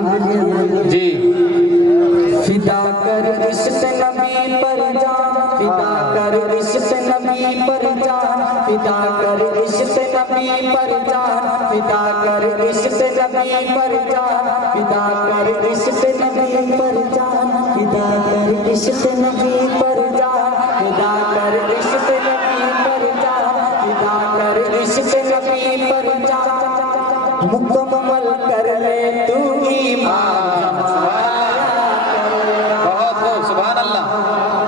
जी फिदा कर इश्क़ नबी पर जान, फिदा कर इश्क़ नबी पर जान, फिदा कर इश्क़ नबी पर जान, फिदा कर इश्क़ नबी पर जान, फिदा कर इश्क़ नबी पर जान, फिदा कर इश्क़ नबी पर जान, फिदा कर इश्क़ नबी पर जान, फिदा कर इश्क़ नबी पर जान, मुकम्मल कर ले तू ईमान। सुभान अल्लाह।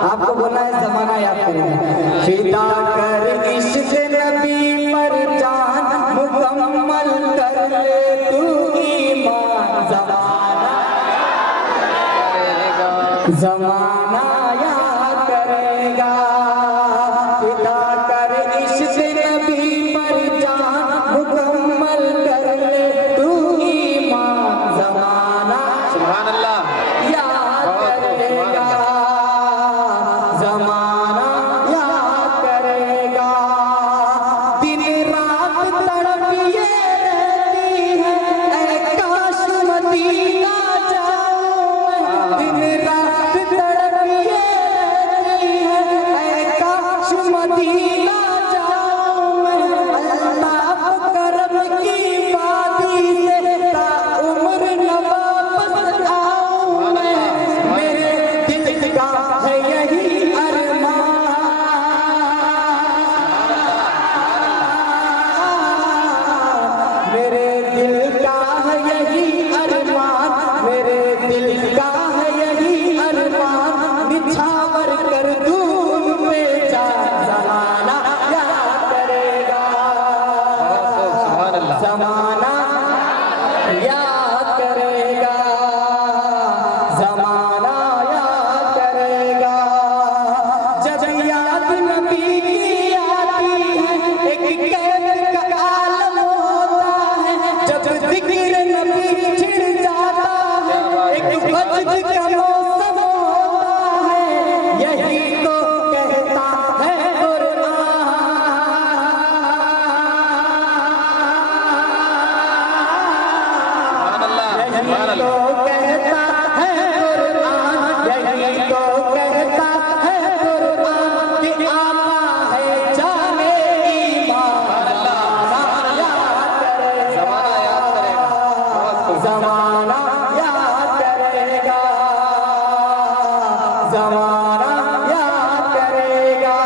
आपको बोलना है ज़माना याद करेगा। फिदा कर इश्क़ नबी पर जान, मुकम्मल कर ले तू ईमान। ज़माना याद करेगा। फिदा कर इश्क़ नबी पर जान, मुकम्मल कर ले तू ईमान। ज़माना सुभान अल्लाह याद करेगा, ज़माना याद करेगा। दिन रात तड़प ये रहती है, ऐ काश मदीना जाऊं मैं। दिन रात तड़प ये रहती है, ऐ काश मदीना जाऊं मैं। अल्लाह करम की वादी से ताउम्र न वापस आऊं मैं। मेरे दिल का है यही अरमान, मेरे दिल का है यही अरमान, मेरे दिल का है यही अरमान। निछावर कर दूर पे जा, ज़माना याद करेगा, सुभान अल्लाह। ज़माना याद करेगा, ज़माना याद करेगा। जब याद नबी की आती है, एक कैद का आलम होता है। जब ज़िक्र नबी छिड़ जाता है, एक वजद का मौसम होता है। यही तो कहता है सुभान अल्लाह। यही तो कहता है कुरान कि आका है जाने ईमान। ज़माना याद करेगा, ज़माना याद करेगा।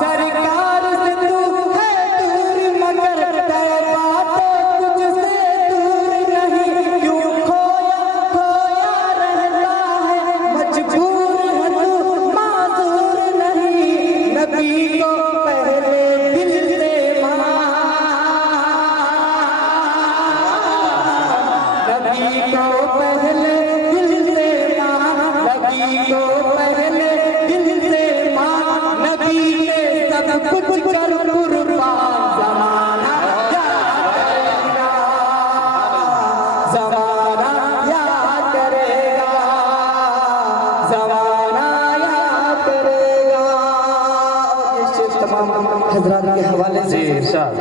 सरकार से तू है दूर, मगर तैबा तो तुझसे दूर नहीं। क्यों खोया खोया रहता है, मजबूर है तू माजूर नहीं। नबी को पहले दिल से मान, नबी को पहले दिल से मान, नबी को पहले दिल से मान। नबी के सब कुछ कर कुर्बान। ज़माना याद करेगा, ज़माना याद करेगा, ज़माना याद करेगा। ये शेर तमाम हज़रात के हवाले से इरशाद।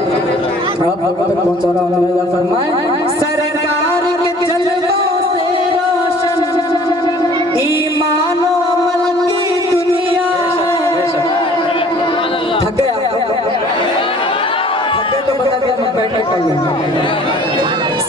आप लोगों तक पहुंचा रहा हूं। फरमाए सरकार के जलवों से रोशन ईमान और अमल की दुनिया है। थक गए आप लोग? थक गए तो बता दिया, मैं बैठे कहिए।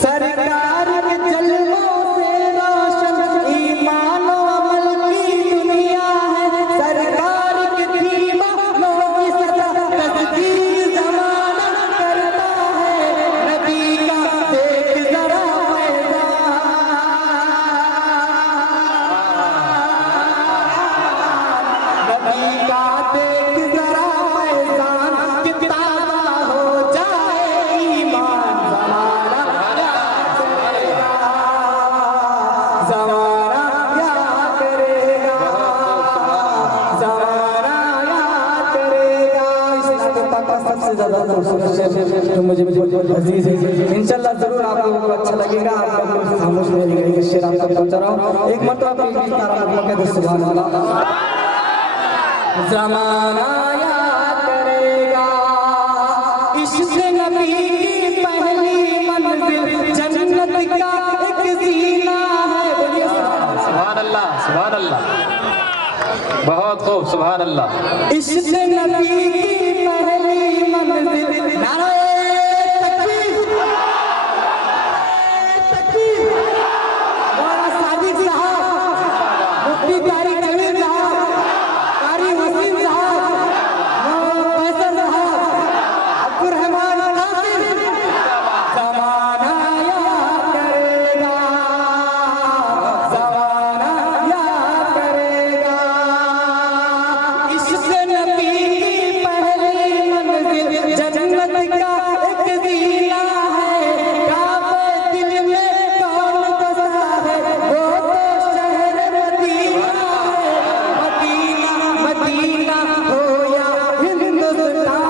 सरकार के जलवों से रोशन ईमान और अमल की दुनिया है। सरकार के दीवानों की सदा तस्दीक ज़माना करता है। नबी का देख जरा फैज़ान, नबी का देख जरा फैज़ान, कि ताज़ा हो जाए ईमान। ज़माना याद करेगा, ज़माना याद करेगा, ज़माना याद करेगा। इस्लाम के पाक का सबसे ज़्यादा खूबसूरत शेर जो मुझे अजीज है, इंशाल्लाह ज़रूर आप लोगों को अच्छा लगेगा। आप लोगों को खामोश नहीं लगेगा, ये शेर आप तक पहुंचा रहा हूँ। एक मरतबा सुभान अल्लाह। ज़माना याद करेगा, इश्क़ नबी की पहली मंजिल जन्नत का एक अल्लाह, बहुत खूब, सुभान अल्लाह। इश्क़ नबी की पहली मंजिल, नारे तकबीर, तकबीर। मौलाना सादिक साहब, मुफ्ती कारी जमील साहब, कारी वसीम साहब, फैसल साहब, अब्दुल रहमान नासिर, ज़माना याद करेगा, ज़माना याद करेगा। इश्क़ नबी की पहली मंजिल जन्नत का एक ज़ीना है, काबे दिल में कौन बसा है, वो तो शहर मदीना है। मदीना मदीना हो या हिंदुस्तान,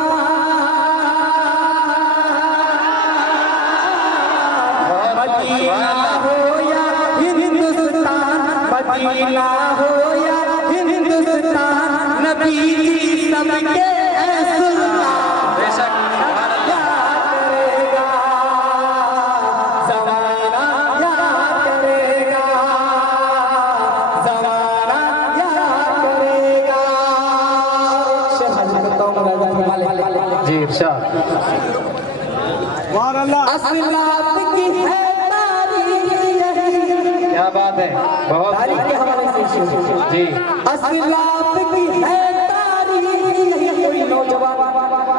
मदीना हो या हिंदुस्तान, मदीना हो या हिंदुस्तान, नबी जी सबके हैं सुल्तान। बेशक, सुभान अल्लाह। याद करेगा, ज़माना याद करेगा, ज़माना याद करेगा। शेर हाजिर करता हूँ मौलाना फरमाले। जी इरशाद। असलाफ की है तारीख यही, क्या बात है, बहुत तारीख के खूब। हवाले से शेर। जी असलाफ की है तारीख यही, कोई नौजवान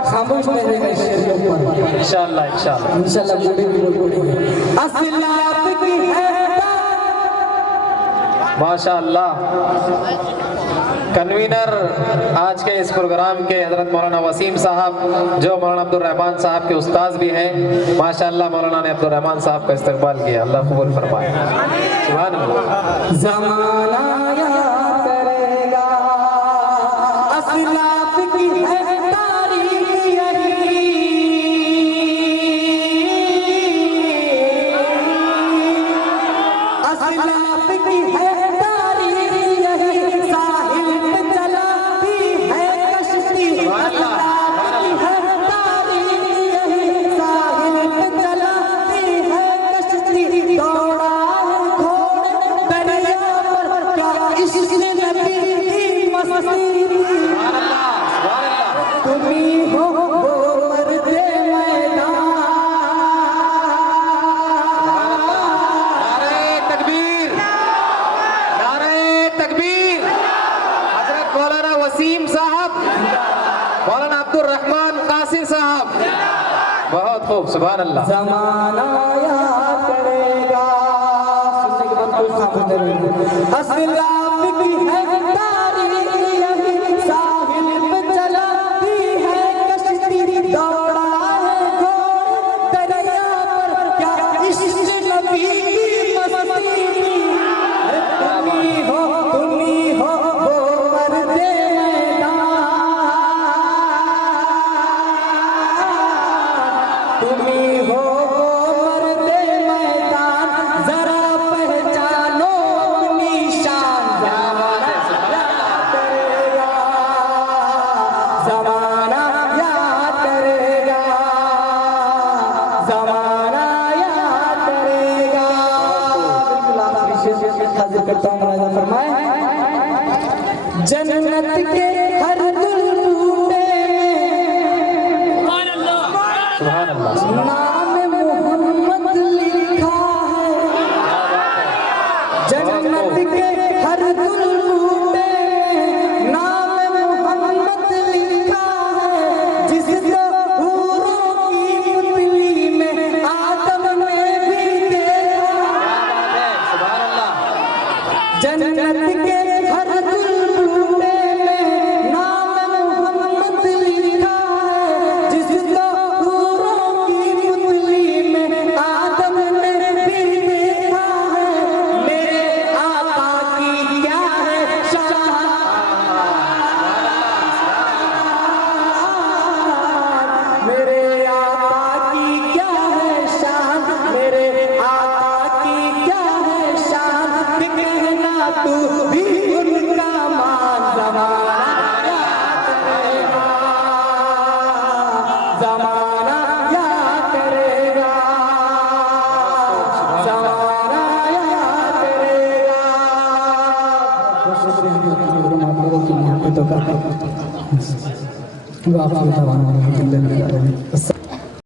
खामोश नहीं रहेगा इस शेर के ऊपर, इंशाअल्लाह, इंशाअल्लाह। इंशाल्लाह बूढ़े भी बोल पड़ेंगे। असलाफ की है माशाअल्लाह। कन्वीनर आज के इस प्रोग्राम के हजरत मौलाना वसीम साहब, जो मौलाना अब्दुल रहमान साहब के उस्ताद भी हैं, माशाअल्लाह मौलाना ने अब्दुल रहमान साहब का इस्तकबाल किया, अल्लाह कबूल फरमाए। सुभान अल्लाह। ज़माना याद करेगा, असलाफ की है तारीख यही, असलाफ की है तारीख यही, साहिल पे चलाती है कश्ती। असलाफ की है तारीख यही, साहिल पे चलाती है कश्ती। दौड़ा है घोड़े दरिया पर, क्या इश्क़ नबी की मस्ती। सुभान अल्लाह, सुभान अल्लाह। तुम्ही हो वो मर्दे मैदान, नारे तकबीर, नारे तकबीर। हजरत मौलाना वसीम साहब, मौलाना अब्दुल रहमान कासिर साहब, बहुत खूब, सुभान अल्लाह। ज़माना याद करेगा, सुनने के बाद कोई खामोश नहीं रहेगा। असलाफ की है तारीख यही, साहिल पे चलाती है कश्ती। दौड़ा है घोड़े दरिया पर, क्या इश्क़ नबी की मस्ती। अरे तुम्ही हो वो मर्दे मैदान, तुम्ही हो वो मर्दे मैदान, जरा पहचानो अपनी शान। ज़माना याद करेगा, ज़माना याद करेगा, ज़माना याद करेगा। बिल्कुल आखिरी शेर हाजिर करता हूँ, मौलाना फरमाए। जन्नत के हर दिल टूटे में सुभान अल्लाह। नाम मोहम्मद लिखा है, जन्नत के हर दिल टूटे में नाम मोहम्मद लिखा है। जिसको हूरों की पुतली में आदम ने भी देखा, सुभान अल्लाह। जन्नत के हर दिल टूटे में नाम मोहम्मद लिखा है। जिसको हूरों की तो का वाह वाह वाह